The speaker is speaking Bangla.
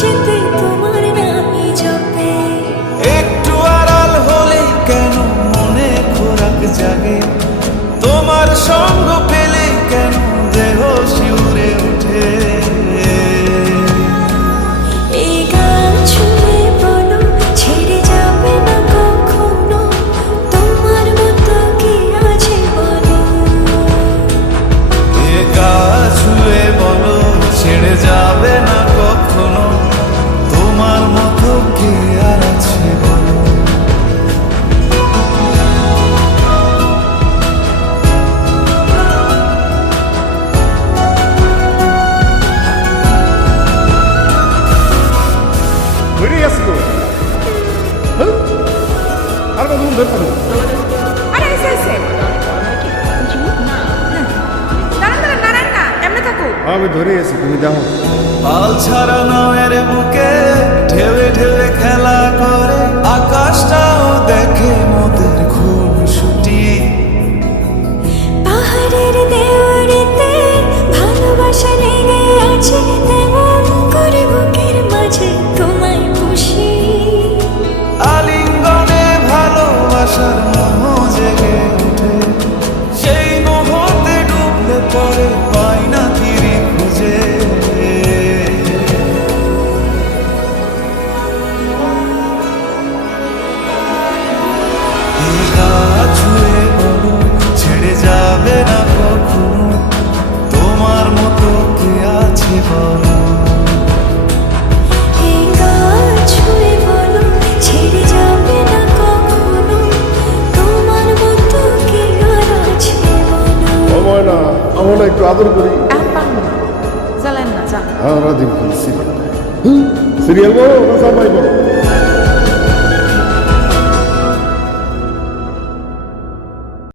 নিমেষেতে তোমার নামই জপে। একটু আড়াল হলে কেন মনে খোরাক জাগে, তোমার সঙ্গ পেলে কেন দেহ শিউরে ওঠে। এই গান শুনে বলো ছেড়ে যাবে না কখনো, তোমার মতো কি আছে বলো। এ গা ছুঁয়ে বলো ছেড়ে যাবে না কখনো, তোমার মতো কে আর আছে বলো। বেরিয়ে আসি তো আর কতক্ষণ ধরে থাকবো? আরে এসে এসে দাঁড়ান দাঁড়ান দাঁড়ান না, এমনি থাকো। আমি ধরে এসি, তুমি দেখো। হাল ছাড়া নামের বুকে ঢেউে ঢেউে খেলা করে, আকাশটাও দেখে মোদের খুনসুটি। পাহাড়ের দেওয়ারিতে ভালোবাসা লেগে আছে, তেমন করে বুকের মাঝে তোমায় পুষি। আলিঙ্গনে ভালোবাসার মোহ জেগে ওঠে, সেই মোহতে ডুবলে পরে পাই না তীরে খুঁজে। এই গা ছুঁয়ে বলো ছেড়ে যাবে না কখনো, তোমার মতো কে আছে বলো। এই গান ছুঁয়ে বলো ছেড়ে যাবে না কখনো, তোমার মতো কি আর আছে বলো। সময় না, আমার না একটু আদর করি। জ্বালেন না, যা। আমরা দিন সিরিয়াল সিরিয়াল বলো না সবাই বলো।